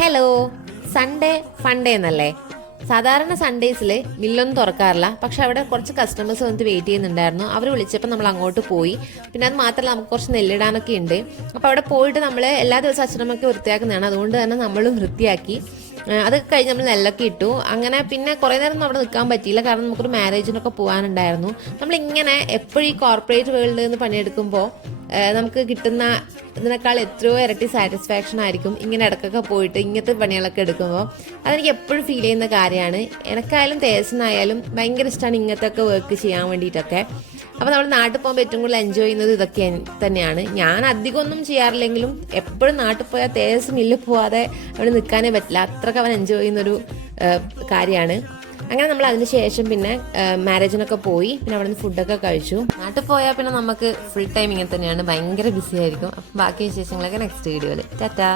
Hello. Sunday Funday എന്നല്ലേ? സാധാരണ സൺഡേസിൽ മില്ലൊന്നും തുറക്കാറില്ല. പക്ഷെ അവിടെ കുറച്ച് കസ്റ്റമേഴ്സ് വന്നിട്ട് വെയിറ്റ് ചെയ്യുന്നുണ്ടായിരുന്നു. അവർ വിളിച്ചപ്പോൾ നമ്മൾ അങ്ങോട്ട് പോയി. പിന്നെ അത് മാത്രമല്ല, നമുക്ക് കുറച്ച് നെല്ലിടാനൊക്കെ ഉണ്ട്. അപ്പോൾ അവിടെ പോയിട്ട് നമ്മൾ എല്ലാ ദിവസവും അച്ഛനമ്മയ്ക്ക് വൃത്തിയാക്കുന്നതാണ്. അതുകൊണ്ട് തന്നെ നമ്മളും വൃത്തിയാക്കി. അതൊക്കെ കഴിഞ്ഞ് നമ്മൾ നെല്ലൊക്കെ ഇട്ടു. അങ്ങനെ പിന്നെ കുറേ നേരം അവിടെ നിൽക്കാൻ പറ്റിയില്ല, കാരണം നമുക്കൊരു മാരേജിനൊക്കെ പോകാനുണ്ടായിരുന്നു. നമ്മളിങ്ങനെ എപ്പോഴും ഈ കോർപ്പറേറ്റ് വേൾഡിൽ നിന്ന് പണിയെടുക്കുമ്പോൾ നമുക്ക് കിട്ടുന്ന ഇതിനേക്കാൾ എത്രയോ ഇരട്ടി സാറ്റിസ്ഫാക്ഷൻ ആയിരിക്കും ഇങ്ങനെ ഇടയ്ക്കൊക്കെ പോയിട്ട് ഇങ്ങനത്തെ പണികളൊക്കെ എടുക്കുമ്പോൾ. അതെനിക്ക് എപ്പോഴും ഫീൽ ചെയ്യുന്ന കാര്യമാണ്. എനക്കായാലും തേജസിനായാലും ഭയങ്കര ഇഷ്ടമാണ് ഇങ്ങനത്തെ ഒക്കെ വർക്ക് ചെയ്യാൻ വേണ്ടിയിട്ടൊക്കെ. അപ്പോൾ നമ്മൾ നാട്ടിൽ പോകുമ്പോൾ ഏറ്റവും കൂടുതൽ എൻജോയ് ചെയ്യുന്നത് ഇതൊക്കെ തന്നെയാണ്. ഞാൻ അധികമൊന്നും ചെയ്യാറില്ലെങ്കിലും എപ്പോഴും നാട്ടിൽ പോയാൽ തേജസ് മില്ലിൽ പോവാതെ അവിടെ നിൽക്കാനേ പറ്റില്ല. അത്രയ്ക്ക് അവൻ എൻജോയ് ചെയ്യുന്നൊരു കാര്യമാണ്. അങ്ങനെ നമ്മൾ അതിന് ശേഷം പിന്നെ മാരേജിനൊക്കെ പോയി. പിന്നെ അവിടെ നിന്ന് ഫുഡൊക്കെ കഴിച്ചു. നാട്ടിൽ പോയാൽ പിന്നെ നമുക്ക് ഫുൾ ടൈം ഇങ്ങനെ തന്നെയാണ്, ഭയങ്കര ബിസി ആയിരിക്കും. അപ്പം ബാക്കി വിശേഷങ്ങളൊക്കെ നെക്സ്റ്റ് വീഡിയോയിൽ. ടാറ്റാ.